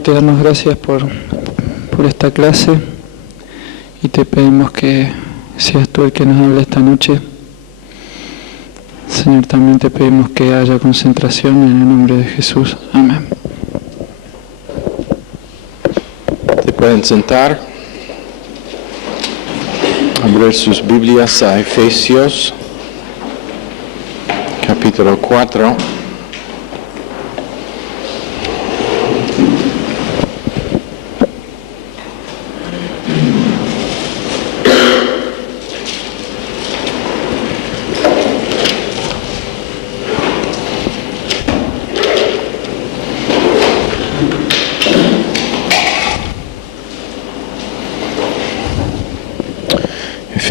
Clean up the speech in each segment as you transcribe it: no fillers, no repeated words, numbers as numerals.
Señor, te damos gracias por esta clase y te pedimos que seas tú el que nos hable esta noche. Señor, también te pedimos que haya concentración en el nombre de Jesús. Amén. Se pueden sentar. Abrir sus Biblias a Efesios, capítulo 4.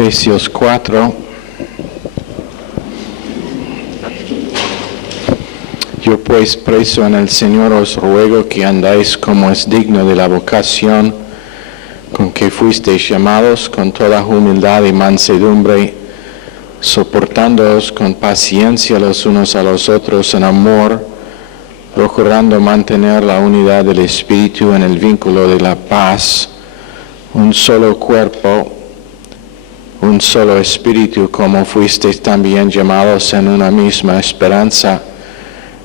Efesios 4. Yo pues, preso en el Señor, os ruego que andáis como es digno de la vocación con que fuisteis llamados, con toda humildad y mansedumbre, soportándoos con paciencia los unos a los otros en amor, procurando mantener la unidad del Espíritu en el vínculo de la paz, un solo cuerpo, un solo espíritu, como fuisteis también llamados en una misma esperanza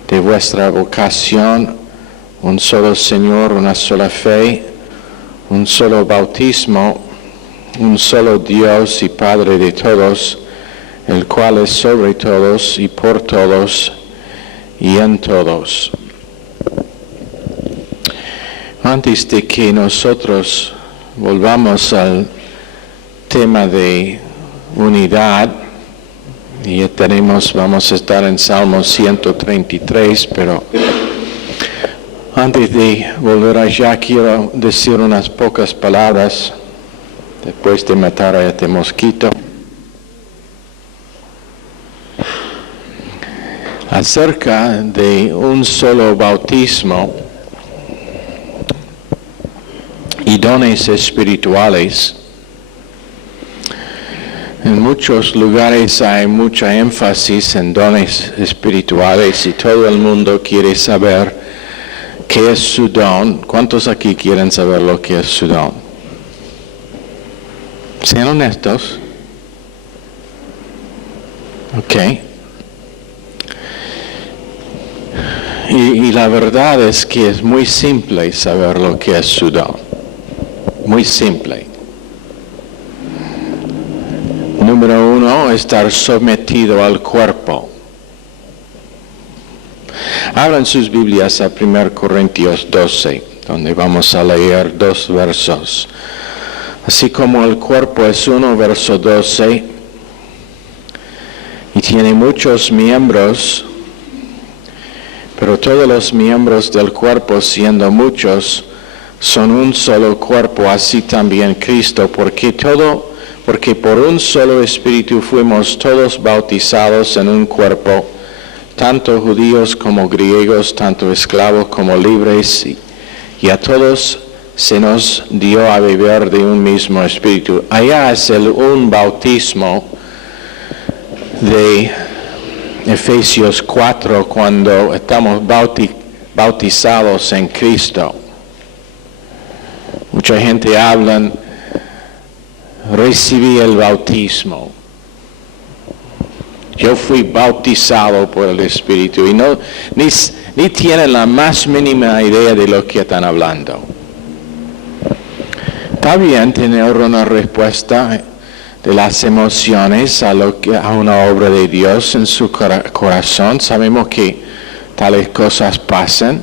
de vuestra vocación, un solo Señor, una sola fe, un solo bautismo, un solo Dios y Padre de todos, el cual es sobre todos y por todos y en todos. Antes de que nosotros volvamos al tema de unidad, y vamos a estar en Salmo 133, pero antes de volver allá quiero decir unas pocas palabras después de matar a este mosquito acerca de un solo bautismo y dones espirituales. En muchos lugares hay mucha énfasis en dones espirituales y todo el mundo quiere saber qué es su don. ¿Cuántos aquí quieren saber lo que es su don? Sean honestos. Ok. Y la verdad es que es muy simple saber lo que es su don. Muy simple. Número 1, estar sometido al cuerpo. Abran sus Biblias a 1 Corintios 12, donde vamos a leer 2 versos. Así como el cuerpo es uno, verso 12, y tiene muchos miembros, pero todos los miembros del cuerpo, siendo muchos, son un solo cuerpo, así también Cristo, porque por un solo Espíritu fuimos todos bautizados en un cuerpo, tanto judíos como griegos, tanto esclavos como libres, y a todos se nos dio a beber de un mismo Espíritu. Allá es un bautismo de Efesios 4, cuando estamos bautizados en Cristo. Mucha gente habla, recibí el bautismo. Yo fui bautizado por el Espíritu y ni tienen la más mínima idea de lo que están hablando. Está bien tener una respuesta de las emociones a una obra de Dios en su corazón. Sabemos que tales cosas pasan.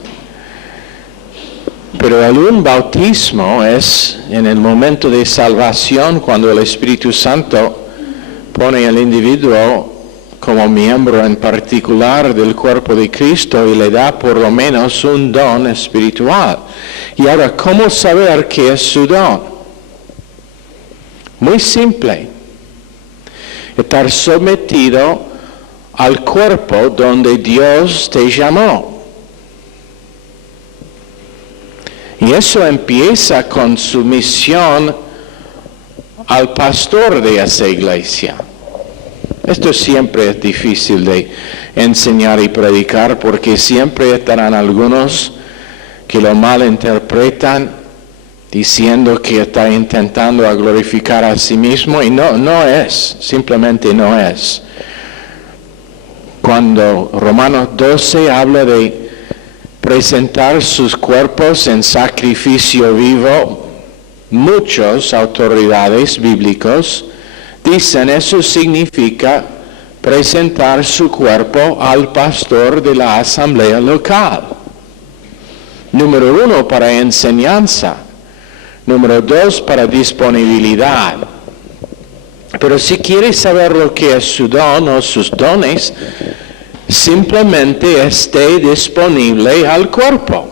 Pero un bautismo es en el momento de salvación, cuando el Espíritu Santo pone al individuo como miembro en particular del cuerpo de Cristo y le da por lo menos un don espiritual. Y ahora, ¿cómo saber qué es su don? Muy simple. Estar sometido al cuerpo donde Dios te llamó. Y eso empieza con sumisión al pastor de esa iglesia. Esto siempre es difícil de enseñar y predicar porque siempre estarán algunos que lo malinterpretan diciendo que está intentando glorificar a sí mismo, y no es, simplemente no es. Cuando Romanos 12 habla de presentar sus cuerpos en sacrificio vivo, muchas autoridades bíblicos dicen eso significa presentar su cuerpo al pastor de la asamblea local. Número 1, para enseñanza. Número 2, para disponibilidad. Pero si quieres saber lo que es su don o sus dones, simplemente esté disponible al cuerpo.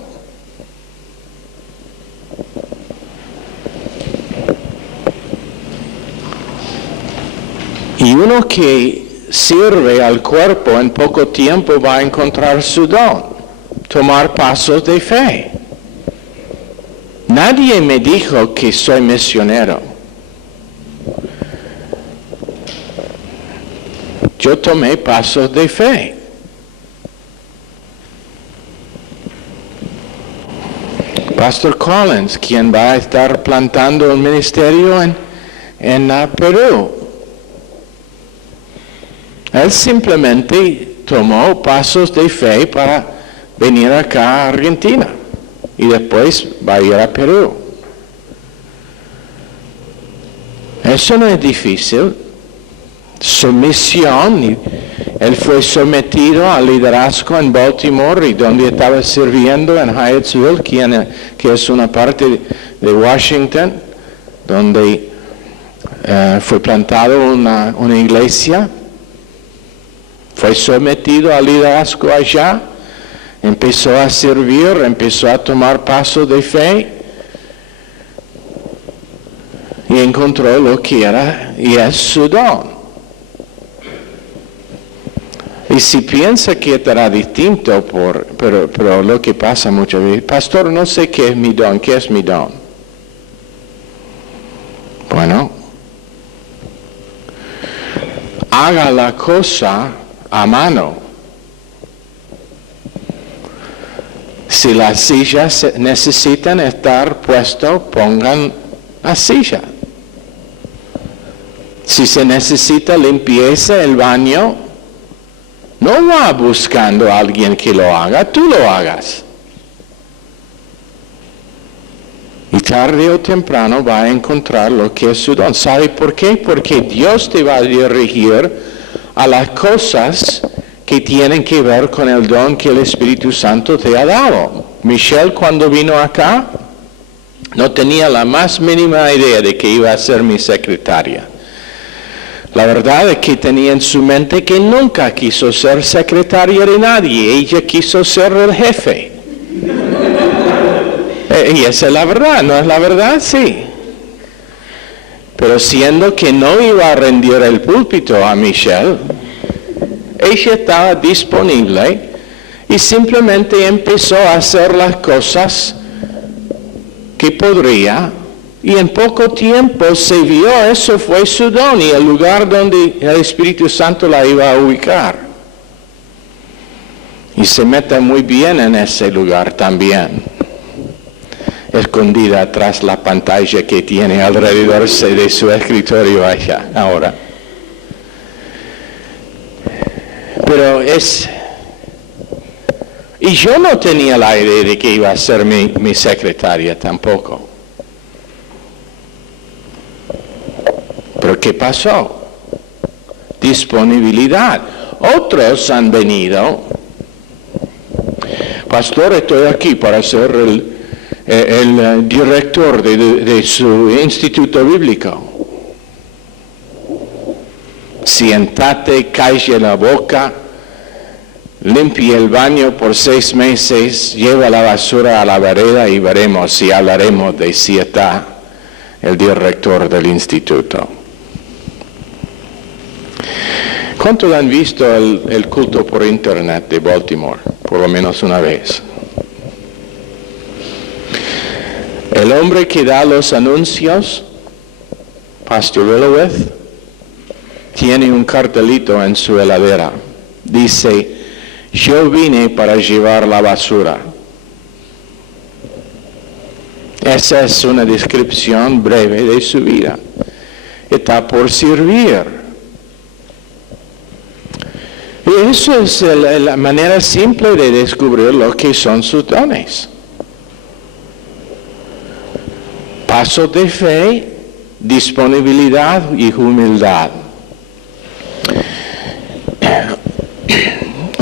Y uno que sirve al cuerpo en poco tiempo va a encontrar su don, tomar pasos de fe. Nadie me dijo que soy misionero. Yo tomé pasos de fe. Pastor Collins, quien va a estar plantando un ministerio en Perú, él simplemente tomó pasos de fe para venir acá a Argentina y después va a ir a Perú. Eso no es difícil. Sumisión. Él fue sometido al liderazgo en Baltimore y donde estaba sirviendo en Hyattsville, que es una parte de Washington, donde fue plantado una iglesia. Fue sometido al liderazgo allá, empezó a servir, empezó a tomar pasos de fe y encontró lo que era y es su don. Y si piensa que estará distinto, pero lo que pasa muchas veces, pastor, no sé qué es mi don, ¿qué es mi don? Bueno, haga la cosa a mano. Si las sillas necesitan estar puestas, pongan la silla. Si se necesita limpieza el baño, no va buscando a alguien que lo haga, tú lo hagas. Y tarde o temprano va a encontrar lo que es su don. ¿Sabe por qué? Porque Dios te va a dirigir a las cosas que tienen que ver con el don que el Espíritu Santo te ha dado. Michelle, cuando vino acá, no tenía la más mínima idea de que iba a ser mi secretaria. La verdad es que tenía en su mente que nunca quiso ser secretaria de nadie. Ella quiso ser el jefe. Y esa es la verdad, ¿no es la verdad? Sí. Pero siendo que no iba a rendir el púlpito a Michelle, ella estaba disponible y simplemente empezó a hacer las cosas que podría, y en poco tiempo se vio, eso fue su don y el lugar donde el Espíritu Santo la iba a ubicar. Y se mete muy bien en ese lugar también, escondida tras la pantalla que tiene alrededor de su escritorio allá ahora. Pero y yo no tenía la idea de que iba a ser mi secretaria tampoco. Pero ¿qué pasó? Disponibilidad. Otros han venido. Pastor, estoy aquí para ser el director de su instituto bíblico. Siéntate, cállate la boca, limpie el baño por 6 meses, lleva la basura a la vereda y veremos si hablaremos de si está el director del instituto. ¿Cuántos han visto el culto por internet de Baltimore? Por lo menos una vez. El hombre que da los anuncios, Pastor Willowith, tiene un cartelito en su heladera. Dice, yo vine para llevar la basura. Esa es una descripción breve de su vida. Está por servir. Y eso es la manera simple de descubrir lo que son sus dones. Paso de fe, disponibilidad y humildad.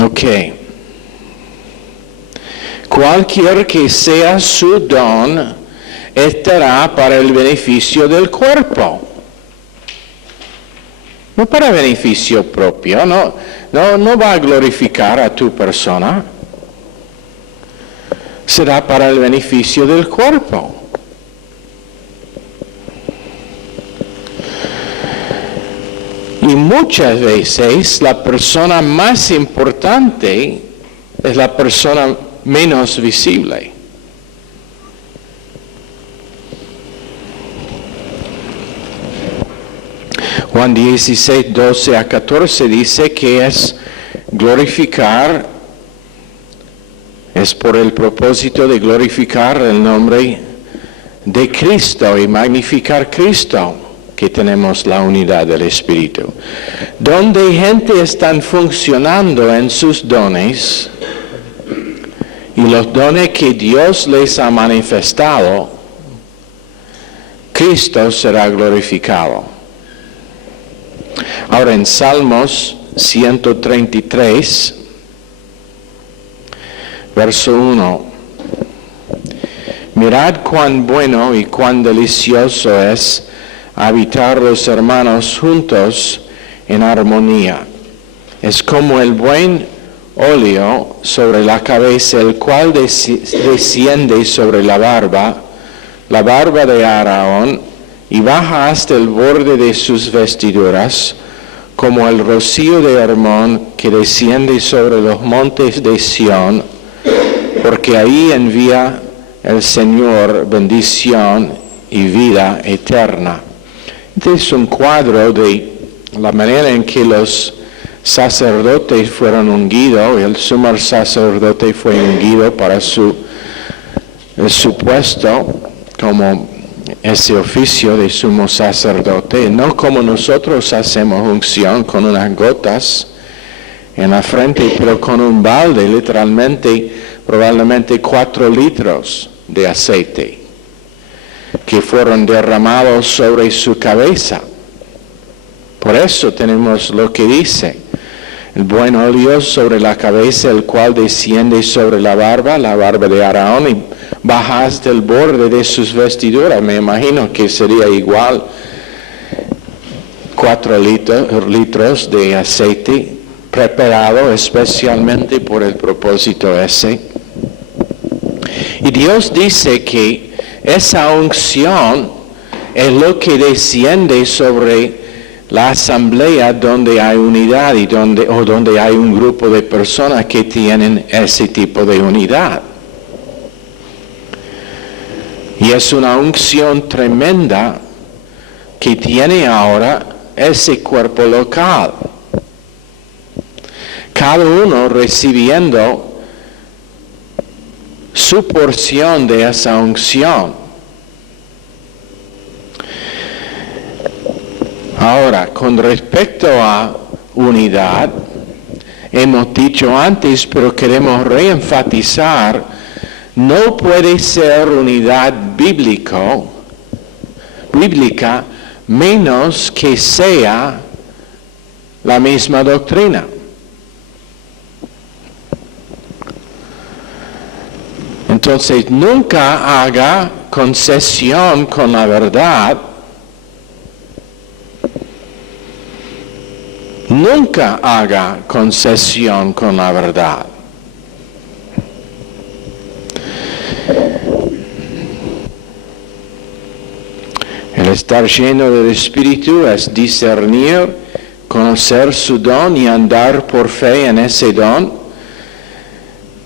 Ok. Cualquier que sea su don, estará para el beneficio del cuerpo. No para beneficio propio, no va a glorificar a tu persona. Será para el beneficio del cuerpo. Y muchas veces la persona más importante es la persona menos visible. Juan 16, 12 a 14 dice que es glorificar, es por el propósito de glorificar el nombre de Cristo y magnificar a Cristo, que tenemos la unidad del Espíritu. Donde gente están funcionando en sus dones y los dones que Dios les ha manifestado, Cristo será glorificado. Ahora en Salmos 133, verso 1. Mirad cuán bueno y cuán delicioso es habitar los hermanos juntos en armonía. Es como el buen óleo sobre la cabeza, el cual desciende sobre la barba de Aarón, y baja hasta el borde de sus vestiduras, como el rocío de Hermón que desciende sobre los montes de Sión, porque ahí envía el Señor bendición y vida eterna. Este es un cuadro de la manera en que los sacerdotes fueron ungidos. El sumo sacerdote fue ungido para su puesto como ese oficio de sumo sacerdote, no como nosotros hacemos unción con unas gotas en la frente, pero con un balde, literalmente, probablemente 4 litros de aceite que fueron derramados sobre su cabeza. Por eso tenemos lo que dice: el buen óleo sobre la cabeza, el cual desciende sobre la barba de Aarón, y baja hasta el borde de sus vestiduras. Me imagino que sería igual 4 litros de aceite preparado especialmente por el propósito ese. Y Dios dice que esa unción es lo que desciende sobre la asamblea donde hay unidad y donde hay un grupo de personas que tienen ese tipo de unidad. Y es una unción tremenda que tiene ahora ese cuerpo local. Cada uno recibiendo su porción de esa unción. Ahora, con respecto a unidad, hemos dicho antes, pero queremos reenfatizar, no puede ser unidad bíblica menos que sea la misma doctrina. Entonces, nunca haga concesión con la verdad. Nunca haga concesión con la verdad. El estar lleno del Espíritu es discernir, conocer su don y andar por fe en ese don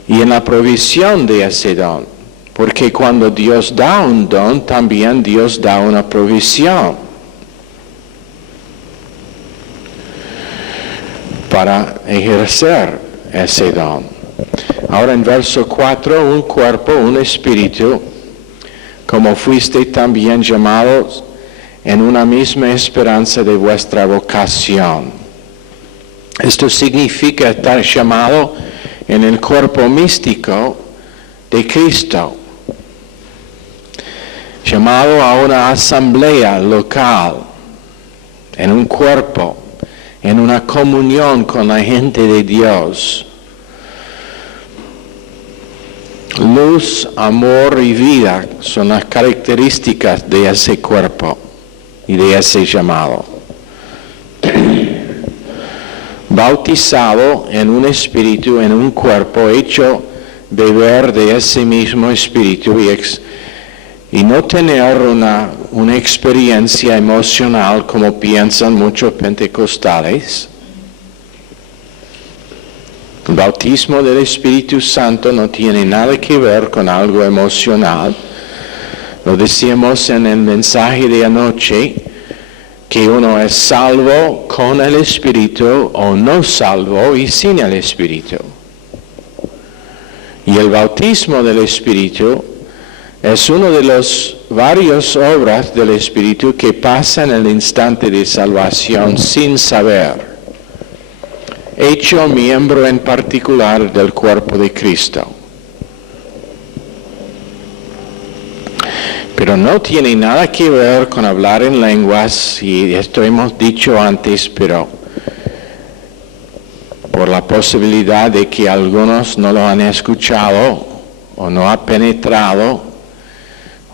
y en la provisión de ese don. Porque cuando Dios da un don, también Dios da una provisión para ejercer ese don. Ahora en verso 4, un cuerpo, un espíritu, como fuiste también llamados en una misma esperanza de vuestra vocación. Esto significa estar llamado en el cuerpo místico de Cristo, llamado a una asamblea local, en un cuerpo, en una comunión con la gente de Dios. Luz, amor y vida son las características de ese cuerpo y de ese llamado. Bautizado en un espíritu, en un cuerpo, hecho beber de ese mismo espíritu y no tener una experiencia emocional como piensan muchos pentecostales. El bautismo del Espíritu Santo no tiene nada que ver con algo emocional. Lo decíamos en el mensaje de anoche, que uno es salvo con el Espíritu o no salvo y sin el Espíritu. Y el bautismo del Espíritu es una de las varias obras del Espíritu que pasa en el instante de salvación sin saber, hecho miembro en particular del cuerpo de Cristo. Pero no tiene nada que ver con hablar en lenguas, y esto hemos dicho antes, pero por la posibilidad de que algunos no lo han escuchado o no ha penetrado,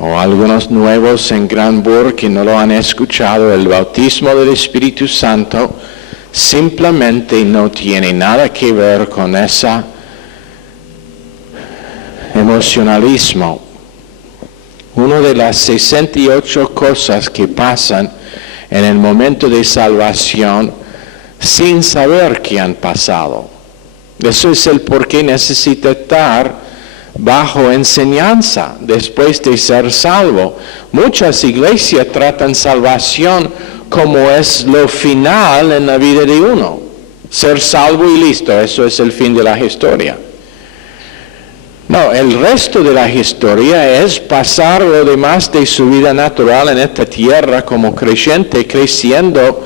o algunos nuevos en Granburg que no lo han escuchado, el bautismo del Espíritu Santo simplemente no tiene nada que ver con ese emocionalismo. Una de las 68 cosas que pasan en el momento de salvación sin saber que han pasado. Eso es el por qué necesita estar bajo enseñanza después de ser salvo. Muchas iglesias tratan salvación como es lo final en la vida de uno. Ser salvo y listo, eso es el fin de la historia. No, el resto de la historia es pasar lo demás de su vida natural en esta tierra como creyente, creciendo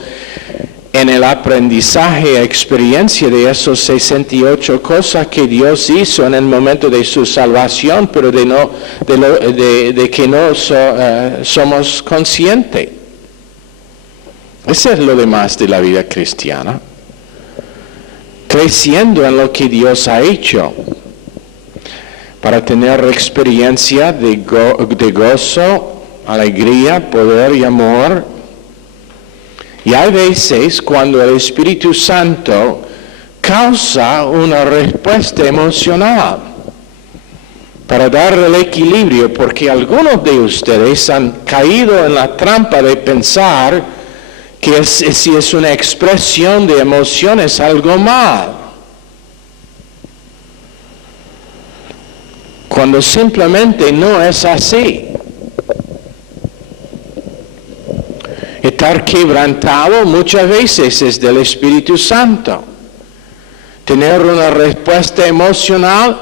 en el aprendizaje, experiencia de esos 68 cosas que Dios hizo en el momento de su salvación, pero de que no somos conscientes. Eso es lo demás de la vida cristiana. Creciendo en lo que Dios ha hecho, para tener experiencia de gozo, alegría, poder y amor. Y hay veces cuando el Espíritu Santo causa una respuesta emocional para darle el equilibrio, porque algunos de ustedes han caído en la trampa de pensar que si es una expresión de emociones algo mal, cuando simplemente no es así. Estar quebrantado muchas veces es del Espíritu Santo. Tener una respuesta emocional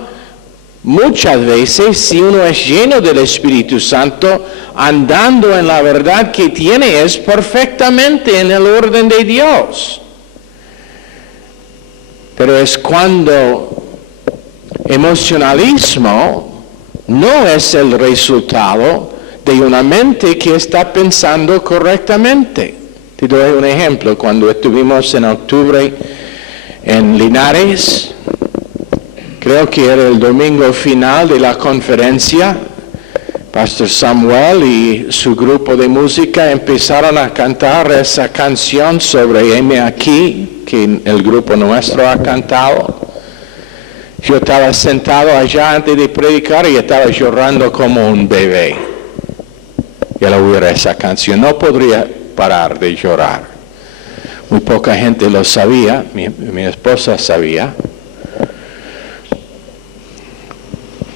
muchas veces, si uno es lleno del Espíritu Santo, andando en la verdad que tiene, es perfectamente en el orden de Dios. Pero es cuando emocionalismo no es el resultado de una mente que está pensando correctamente. Te doy un ejemplo. Cuando estuvimos en octubre en Linares, creo que era el domingo final de la conferencia, Pastor Samuel y su grupo de música empezaron a cantar esa canción sobre Heme aquí, que el grupo nuestro ha cantado. Yo estaba sentado allá antes de predicar y estaba llorando como un bebé. Y al oír esa canción no podría parar de llorar. Muy poca gente lo sabía, mi esposa sabía.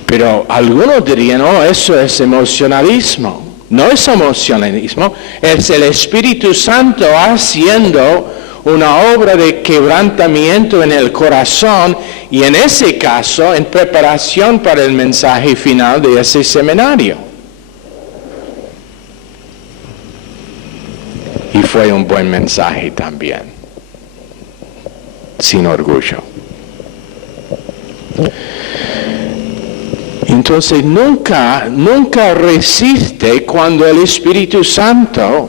Pero algunos dirían, no, eso es emocionalismo. No es emocionalismo, es el Espíritu Santo haciendo una obra de quebrantamiento en el corazón y en ese caso en preparación para el mensaje final de ese seminario. Y fue un buen mensaje también, sin orgullo. Entonces nunca resiste cuando el Espíritu Santo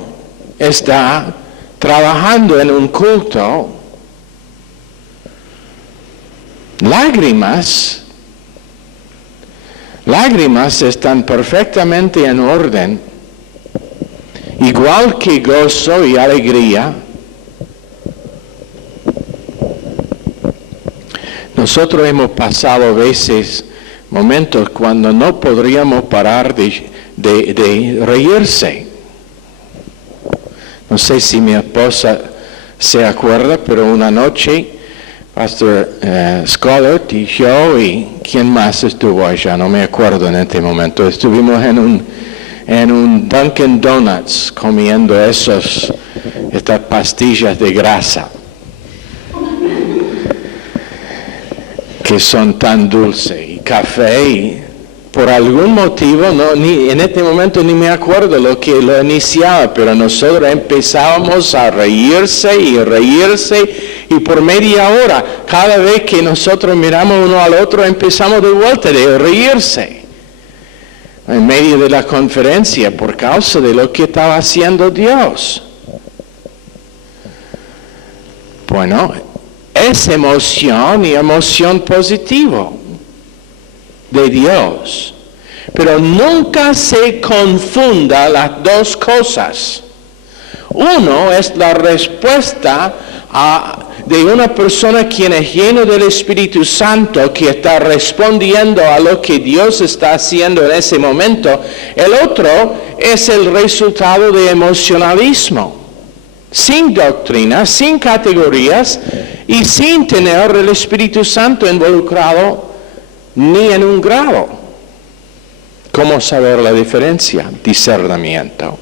está trabajando en un culto. Lágrimas están perfectamente en orden, igual que gozo y alegría. Nosotros hemos pasado veces momentos cuando no podríamos parar de reírse. No sé si mi esposa se acuerda, pero una noche Pastor Scollett y yo y quién más estuvo allá, no me acuerdo en este momento. Estuvimos en un Dunkin' Donuts comiendo estas pastillas de grasa que son tan dulces, y café, y por algún motivo, en este momento ni me acuerdo lo que lo iniciaba, pero nosotros empezábamos a reírse, y por media hora, cada vez que nosotros miramos uno al otro, empezamos de vuelta de reírse, en medio de la conferencia, por causa de lo que estaba haciendo Dios. Bueno, es emoción y emoción positiva de Dios, pero nunca se confunda las dos cosas. Uno es la respuesta de una persona quien es lleno del Espíritu Santo, que está respondiendo a lo que Dios está haciendo en ese momento. El otro es el resultado de emocionalismo, sin doctrina, sin categorías y sin tener el Espíritu Santo involucrado ni en un grado. ¿Cómo saber la diferencia? Discernimiento.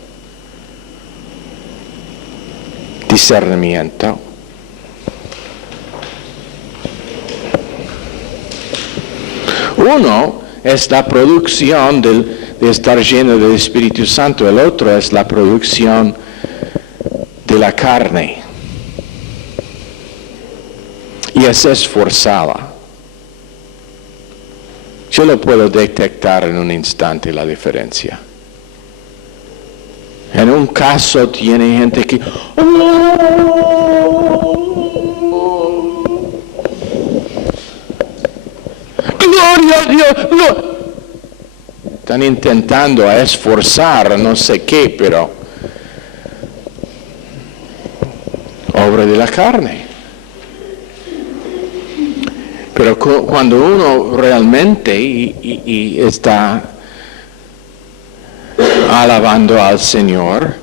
Uno es la producción de estar lleno del Espíritu Santo, el otro es la producción de la carne. Y es esforzada. Yo lo puedo detectar en un instante la diferencia. En un caso tiene gente que... ¡Gloria a Dios! ¡No! Están intentando esforzar no sé qué, pero... obra de la carne. Pero cuando uno realmente y está alabando al Señor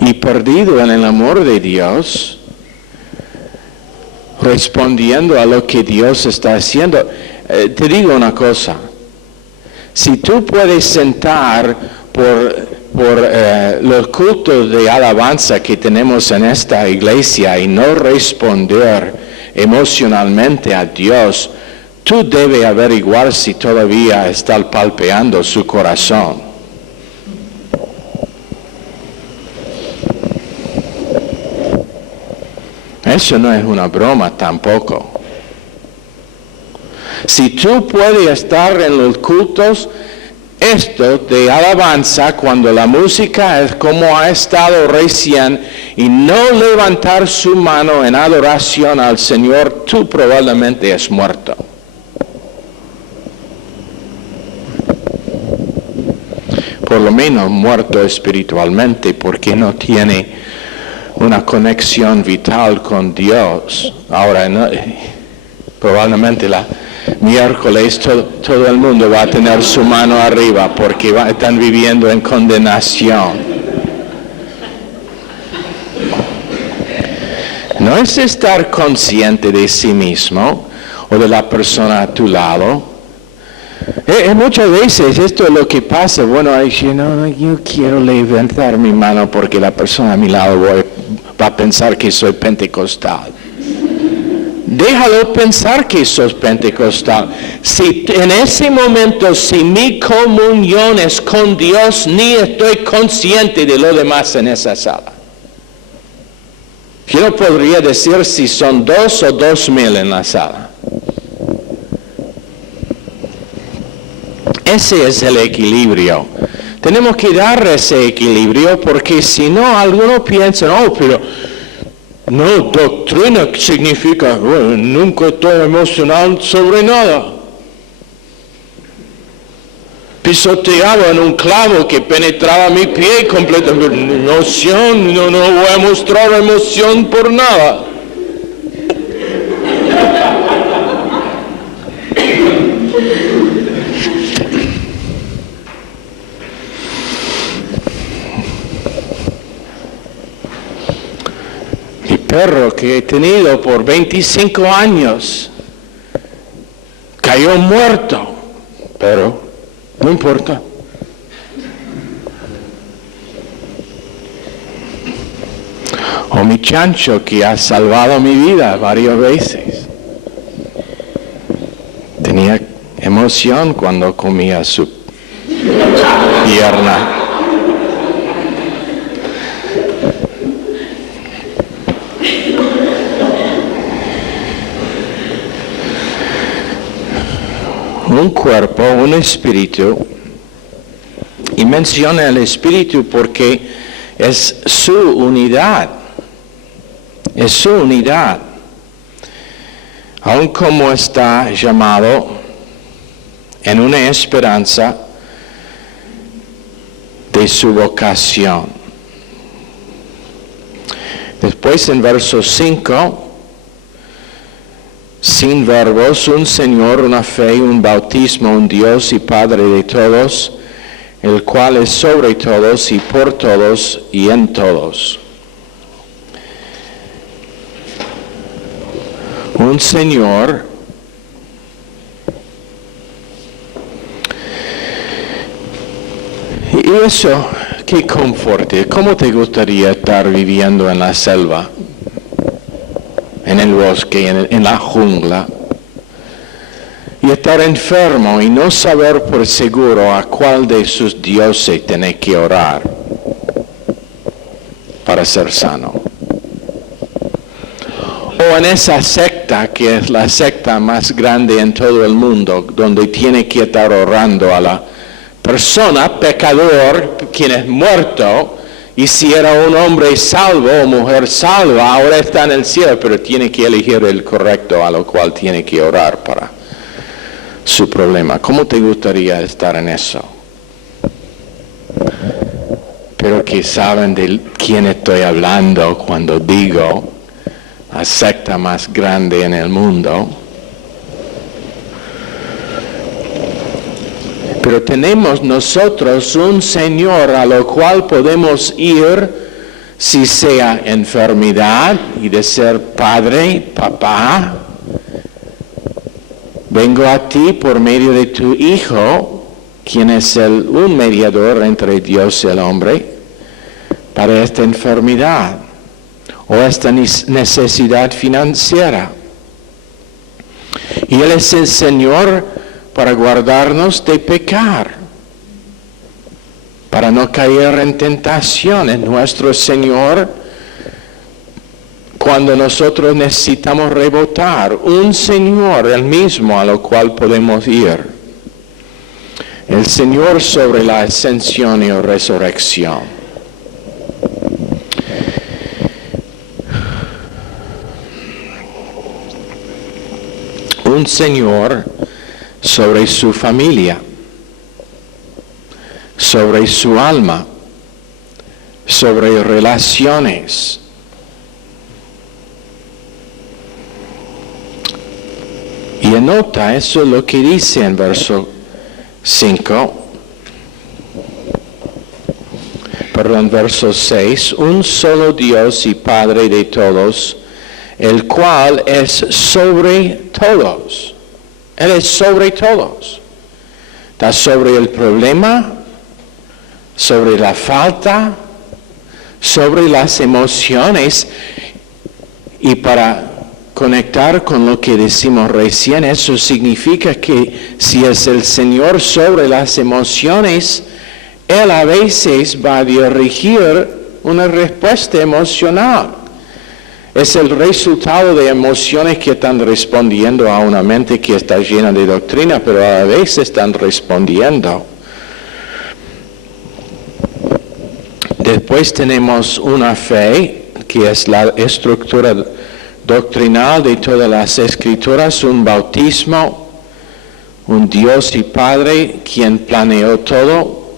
y perdido en el amor de Dios, respondiendo a lo que Dios está haciendo, te digo una cosa, si tú puedes sentar por los cultos de alabanza que tenemos en esta iglesia y no responder emocionalmente a Dios, tú debes averiguar si todavía está palpeando su corazón. Eso no es una broma tampoco. Si tú puedes estar en los cultos de alabanza, cuando la música es como ha estado recién, y no levantar su mano en adoración al Señor, tú probablemente es muerto. Por lo menos muerto espiritualmente, porque no tiene una conexión vital con Dios. Ahora, probablemente miércoles todo el mundo va a tener su mano arriba porque están viviendo en condenación. No es estar consciente de sí mismo o de la persona a tu lado. Muchas veces esto es lo que pasa. Bueno, yo quiero levantar mi mano porque la persona a mi lado va a pensar que soy pentecostal. Déjalo pensar que sos pentecostal. Si en ese momento, si mi comunión es con Dios, ni estoy consciente de lo demás en esa sala. Yo no podría decir si son 2 o 2,000 en la sala. Ese es el equilibrio. Tenemos que dar ese equilibrio porque si no, algunos piensan, pero no, doctrina significa, bueno, nunca estoy emocionado sobre nada. Pisoteaba en un clavo que penetraba mi pie completamente. Emoción, no voy a mostrar emoción por nada. Mi perro que he tenido por 25 años cayó muerto, pero no importa. O mi chancho que ha salvado mi vida varias veces. Tenía emoción cuando comía su pierna. Un cuerpo, un espíritu, y menciona el espíritu porque es su unidad, aun como está llamado en una esperanza de su vocación. Después en verso 5, sin verbos, un Señor, una fe, un bautismo, un Dios y Padre de todos, el cual es sobre todos y por todos y en todos. Un Señor y eso, qué conforte. ¿Cómo te gustaría estar viviendo en la selva? En el bosque, en la jungla, y estar enfermo y no saber por seguro a cuál de sus dioses tiene que orar para ser sano. O en esa secta que es la secta más grande en todo el mundo, donde tiene que estar orando a la persona pecador, quien es muerto. Y si era un hombre salvo o mujer salva, ahora está en el cielo, pero tiene que elegir el correcto a lo cual tiene que orar para su problema. ¿Cómo te gustaría estar en eso? Pero que saben de quién estoy hablando cuando digo la secta más grande en el mundo. Pero tenemos nosotros un Señor a lo cual podemos ir si sea enfermedad y de ser padre, papá. Vengo a ti por medio de tu Hijo, quien es un mediador entre Dios y el hombre, para esta enfermedad o esta necesidad financiera. Y Él es el Señor para guardarnos de pecar, para no caer en tentación. Es nuestro Señor cuando nosotros necesitamos rebotar, un Señor, el mismo a lo cual podemos ir. El Señor sobre la ascensión y resurrección. Un Señor sobre su familia, sobre su alma, sobre relaciones. Y anota eso lo que dice en verso 6, un solo Dios y Padre de todos, el cual es sobre todos. Él es sobre todos. Está sobre el problema, sobre la falta, sobre las emociones. Y para conectar con lo que decimos recién, eso significa que si es el Señor sobre las emociones, Él a veces va a dirigir una respuesta emocional. Es el resultado de emociones que están respondiendo a una mente que está llena de doctrina, pero a la vez están respondiendo. Después tenemos una fe, que es la estructura doctrinal de todas las Escrituras, un bautismo, un Dios y Padre quien planeó todo,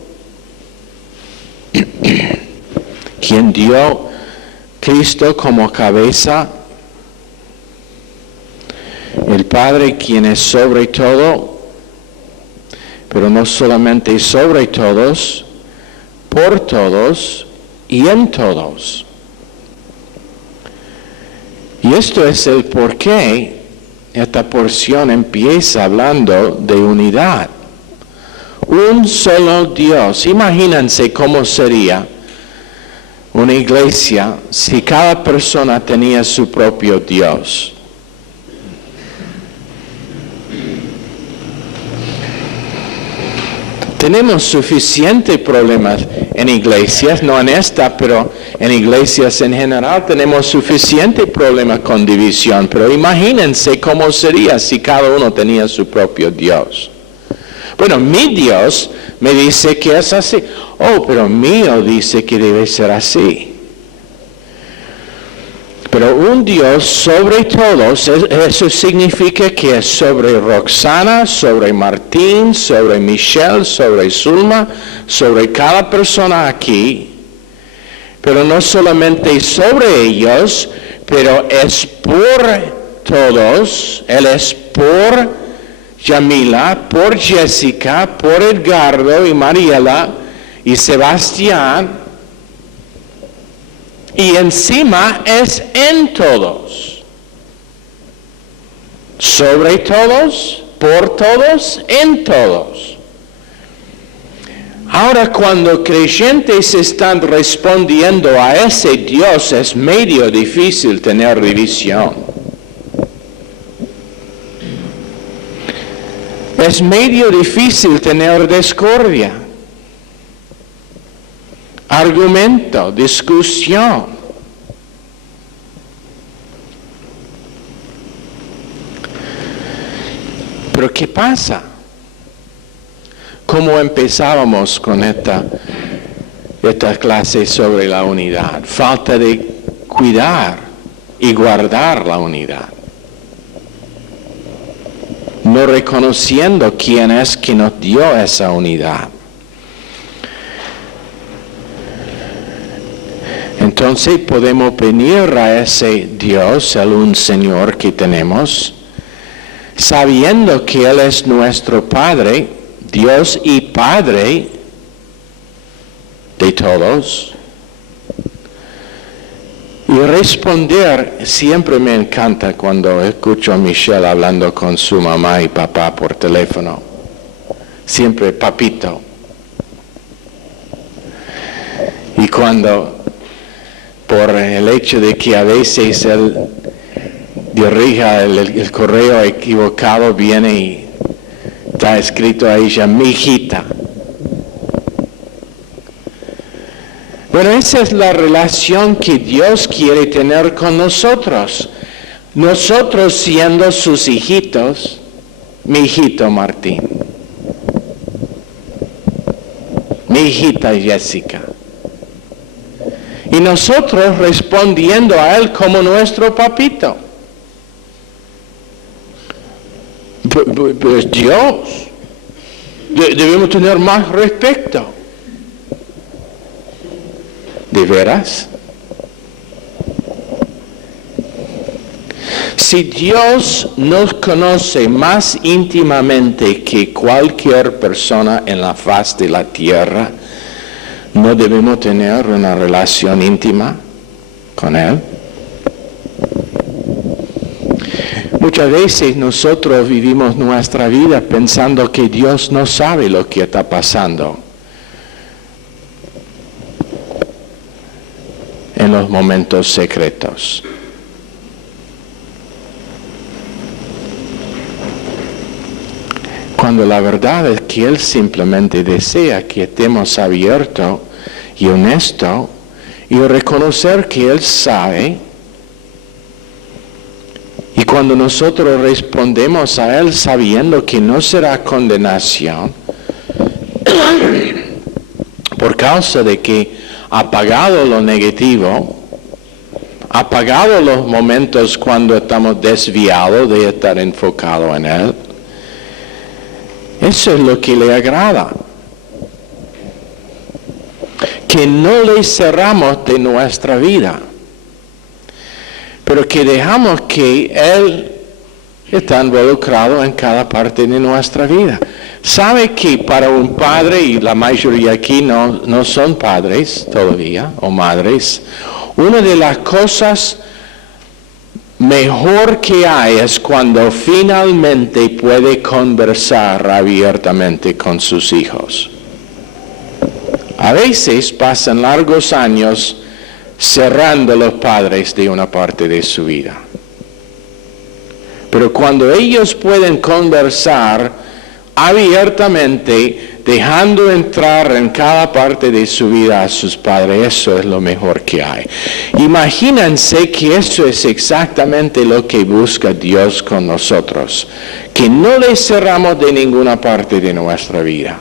quien dio Cristo como cabeza, el Padre quien es sobre todo, pero no solamente sobre todos, por todos y en todos. Y esto es el por qué esta porción empieza hablando de unidad. Un solo Dios. Imagínense cómo sería una iglesia si cada persona tenía su propio Dios. Tenemos suficientes problemas en iglesias, no en esta, pero en iglesias en general tenemos suficientes problemas con división. Pero imagínense cómo sería si cada uno tenía su propio Dios. Bueno, mi Dios me dice que es así. Oh, pero mío dice que debe ser así. Pero un Dios sobre todos, eso significa que es sobre Roxana, sobre Martín, sobre Michelle, sobre Zulma, sobre cada persona aquí. Pero no solamente sobre ellos, pero es por todos. Él es por Yamila, por Jessica, por Edgardo y Mariela y Sebastián. Y encima es en todos. Sobre todos, por todos, en todos. Ahora cuando creyentes están respondiendo a ese Dios es medio difícil tener división. Es medio difícil tener discordia. Argumento, discusión. Pero ¿qué pasa? ¿Cómo empezábamos con esta clase sobre la unidad? Falta de cuidar y guardar la unidad. No reconociendo quién es que nos dio esa unidad. Entonces podemos venir a ese Dios, el un Señor que tenemos, sabiendo que Él es nuestro Padre, Dios y Padre de todos. Y responder, siempre me encanta cuando escucho a Michelle hablando con su mamá y papá por teléfono. Siempre papito. Y cuando por el hecho de que a veces él dirija el correo equivocado, viene y está escrito a ella, mi hijita. Bueno, esa es la relación que Dios quiere tener con nosotros. Nosotros siendo sus hijitos, mi hijito Martín, mi hijita Jessica. Y nosotros respondiendo a Él como nuestro papito. Pues Dios, debemos tener más respeto. ¿De veras? Si Dios nos conoce más íntimamente que cualquier persona en la faz de la tierra, ¿no debemos tener una relación íntima con Él? Muchas veces nosotros vivimos nuestra vida pensando que Dios no sabe lo que está pasando en los momentos secretos. cuando la verdad es que Él simplemente desea que estemos abiertos y honestos y reconocer que Él sabe. Y cuando nosotros respondemos a Él sabiendo que no será condenación, por causa de que ha pagado lo negativo, ha pagado los momentos cuando estamos desviados de estar enfocados en Él, eso es lo que le agrada. Que no le cerramos de nuestra vida, pero que dejamos que Él está involucrado en cada parte de nuestra vida. ¿Sabe que para un padre, y la mayoría aquí no son padres todavía, o madres, una de las cosas mejor que hay es cuando finalmente puede conversar abiertamente con sus hijos? A veces pasan largos años cerrando los padres de una parte de su vida. Pero cuando ellos pueden conversar abiertamente, dejando entrar en cada parte de su vida a sus padres, eso es lo mejor que hay. Imagínense que eso es exactamente lo que busca Dios con nosotros, que no le cerramos de ninguna parte de nuestra vida.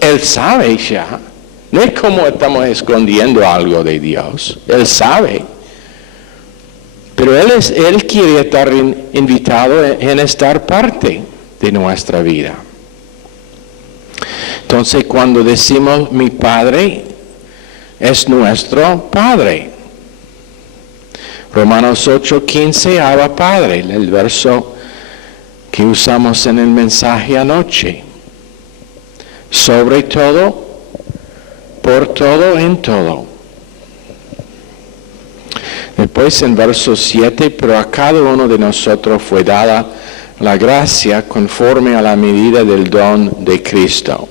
Él sabe ya, no es como estamos escondiendo algo de Dios, Él sabe. Pero Él quiere estar invitado en estar parte de nuestra vida. Entonces, cuando decimos mi Padre, es nuestro Padre. Romanos 8:15, Abba Padre, el verso que usamos en el mensaje anoche. Sobre todo, por todo, en todo. Después en verso 7, pero a cada uno de nosotros fue dada la gracia conforme a la medida del don de Cristo.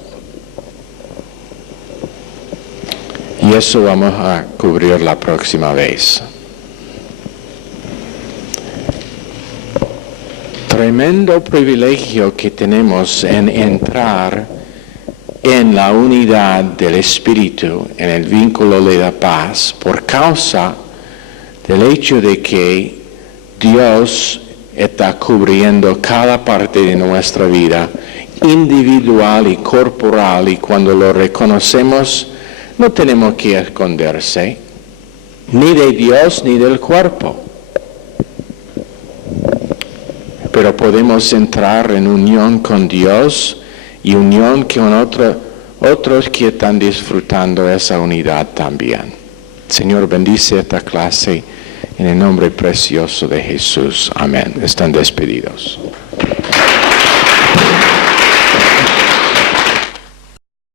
Y eso vamos a cubrir la próxima vez. Tremendo privilegio que tenemos en entrar en la unidad del Espíritu, en el vínculo de la paz, por causa del hecho de que Dios está cubriendo cada parte de nuestra vida, individual y corporal, y cuando lo reconocemos, no tenemos que esconderse, ni de Dios ni del cuerpo. Pero podemos entrar en unión con Dios y unión con otros que están disfrutando esa unidad también. Señor, bendice esta clase en el nombre precioso de Jesús. Amén. Están despedidos.